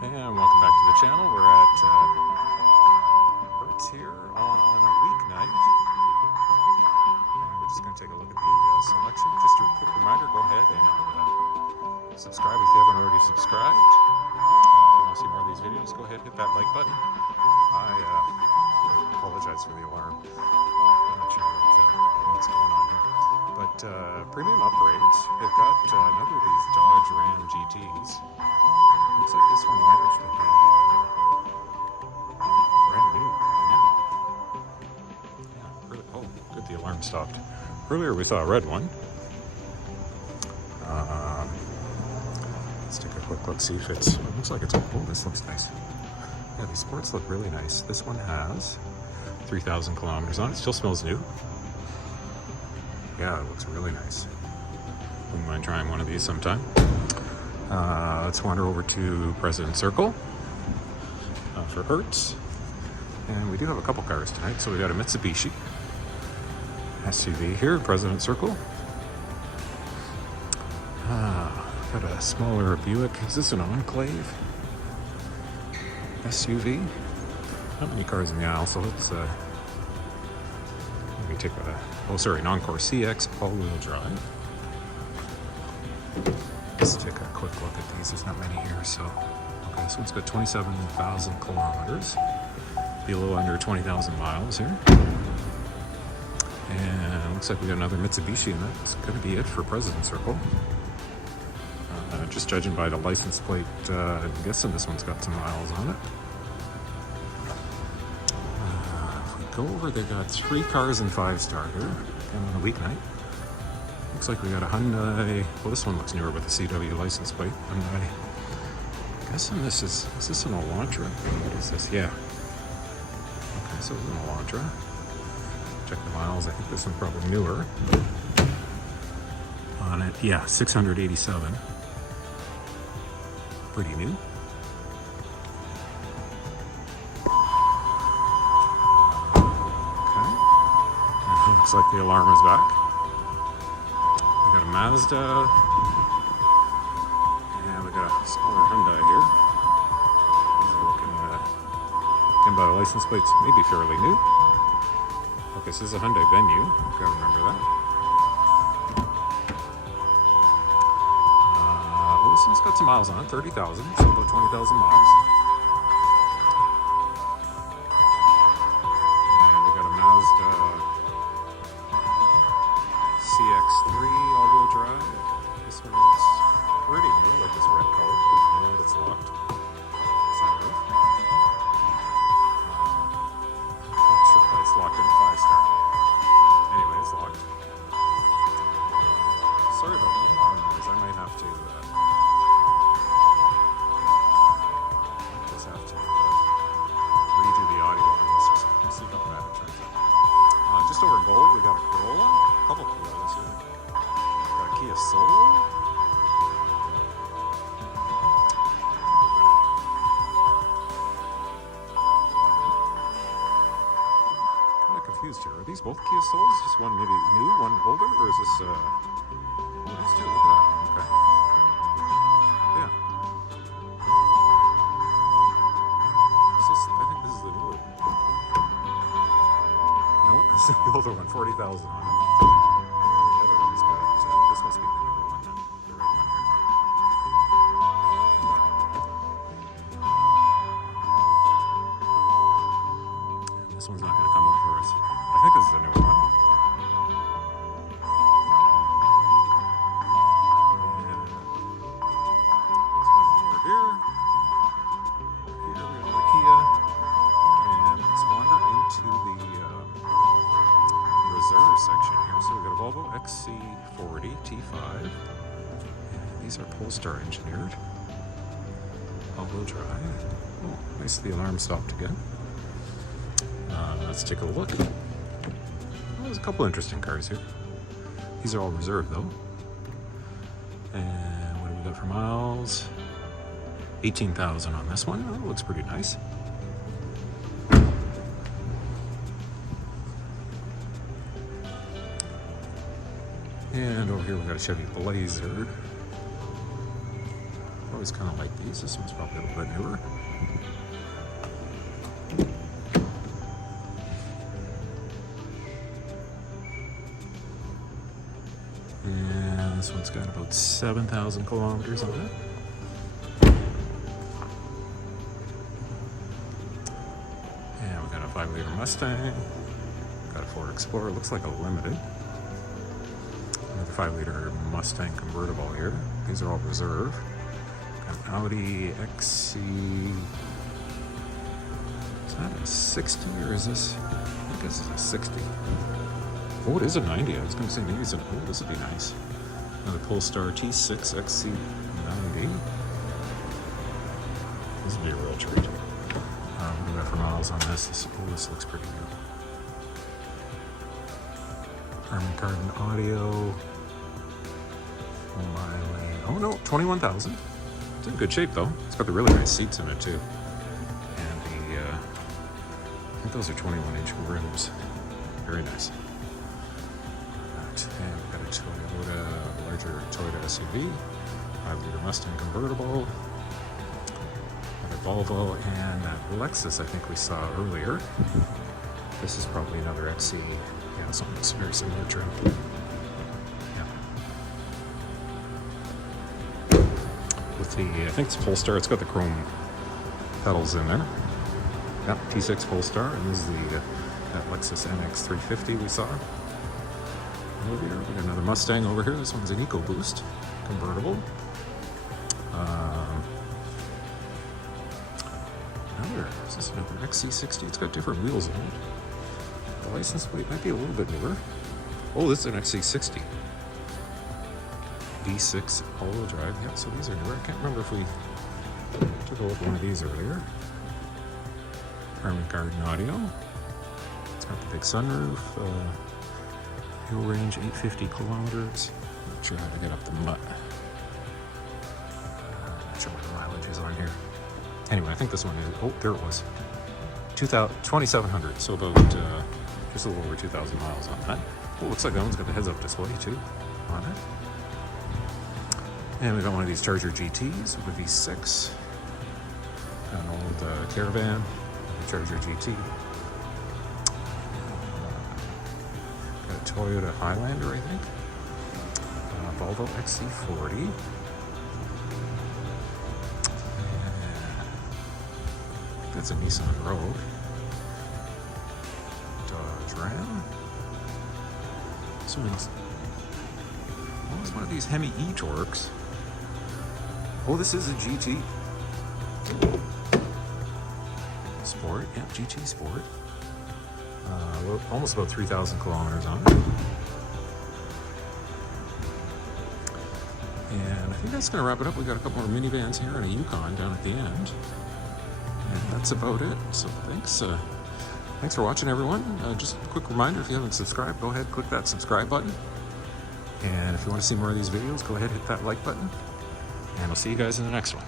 And welcome back to the channel. We're at Hertz here on a weeknight. And we're just going to take a look at the selection. Just a quick reminder, go ahead and subscribe if you haven't already subscribed. If you want to see more of these videos, go ahead and hit that like button. I apologize for the alarm. I'm not sure what's going on here. But premium upgrades, they've got another of these Dodge Ram GTs. Looks like this one might actually be brand new. Yeah, really, oh, good, the alarm stopped. Earlier we saw a red one. Let's take a quick look, see if it looks like it's, oh, this looks nice. Yeah, these sports look really nice. This one has 3,000 kilometers on it, still smells new. Yeah, it looks really nice. Wouldn't mind trying one of these sometime. Let's wander over to President Circle for Hertz. And we do have a couple cars tonight. So we got a Mitsubishi SUV here at President Circle. Got a smaller Buick. Is this an Enclave SUV? Not many cars in the aisle, so let's let me take a, an Encore CX all-wheel drive. Let's take a quick look at these. There's not many here, so okay, this one's got 27,000 kilometers, be a little under 20,000 miles here. And looks like we got another Mitsubishi, and that's going to be it for President Circle. Just judging by the license plate, I'm guessing this one's got some miles on it. If we go over, they got 3 cars and 5-star here, again on a weeknight. Looks like we got a Hyundai, well, this one looks newer with the CW license plate. Hyundai, I'm guessing this is this an Elantra? What is this? Yeah. Okay, so it's an Elantra. Check the miles, I think this one's probably newer. On it, yeah, 687. Pretty new. Okay. And looks like the alarm is back. We got a Mazda. And we got a smaller Hyundai here. These are looking, again, by the license plates, maybe fairly new. Okay, so this is a Hyundai Venue. Gotta remember that. This one's got some miles on it, 30,000, so about 20,000 miles. And we got a Mazda CX-3 all-wheel drive. This one looks pretty new, like this red color, and it's locked. Sunroof. Not sure why it's locked in 5-star. Anyway, it's locked. Sorry about the alarm noise, I might have to redo the audio on this or something. We'll see how bad it turns out. Just over in gold, we got a Corolla. A couple Corollas here. Got a Kia Soul. Kind of confused here. Are these both Kia Souls? Just one maybe new, one older? Or is this, oh, it's two. Look at that. Okay. Yeah. I think this is the newer one. No, this is the older one, 40,000 on it. And the other one's got, this must be the newer one then, the red one here. And this one's not going to come up for us. I think this is the newer one. And this one over here. Here we have the Kia, and let's wander into the reserve section here. So we've got a Volvo XC40 T5. And these are Polestar engineered. All-wheel drive. Oh, nice, the alarm stopped again. Let's take a look. Well, there's a couple interesting cars here. These are all reserved though. And what do we got for miles? 18,000 on this one. Oh, that looks pretty nice. And over here we've got a Chevy Blazer. always kind of like these. This one's probably a little bit newer. And this one's got about 7,000 kilometers on it. And we got a 5-liter Mustang. Got a Ford Explorer. Looks like a Limited. Another 5-liter Mustang convertible here. These are all reserve. Got an Audi XC. Is that a 60 or is this? I think this is a 60. Oh, it is a 90. I was going to say maybe it's an. Oh, this would be nice. Another Polestar T6 XC90. This would be a real treat. What do we got for miles on this? Oh, this looks pretty good. Harman Kardon audio. Oh no, 21,000. It's in good shape though. It's got the really nice seats in it too. And the, I think those are 21-inch rims. Very nice. Right. And we've got a Toyota, larger Toyota SUV. 5-liter Mustang convertible. Got a Volvo and that Lexus I think we saw earlier. This is probably another XC. Yeah, something that's very similar trim. Yeah. With the, I think it's Polestar, it's got the chrome pedals in there. Yeah, T6 Polestar, and this is the that Lexus NX 350 we saw. Over here, we got another Mustang over here. This one's an EcoBoost convertible. Is this another XC60? It's got different wheels on it. The license plate might be a little bit newer. Oh, this is an XC60. V6 all-wheel drive. Yeah, so these are newer. I can't remember if we took a look at one of these earlier. Harman Kardon audio. It's got the big sunroof. Fuel range 850 kilometers. Not sure how to get up the mutt. Not sure what the mileage is on here. Anyway, I think this one is. Oh, there it was. 2,700. So about just a little over 2,000 miles on that. Oh, looks like that one's got the heads-up display too on it. And we got one of these Charger GTs with a V6. An old Caravan, the Charger GT. Got a Toyota Highlander, I think. Volvo XC40. That's a Nissan Rogue. Dodge Ram. This one's. Oh, it's one of these Hemi E-Torques. Oh, this is a GT. Sport. Yeah, GT Sport. Almost about 3,000 kilometers on it. And I think that's going to wrap it up. We got a couple more minivans here and a Yukon down at the end. And that's about it. So thanks for watching, everyone. Just a quick reminder, if you haven't subscribed, go ahead, click that subscribe button. And if you want to see more of these videos, go ahead, hit that like button. And I'll see you guys in the next one.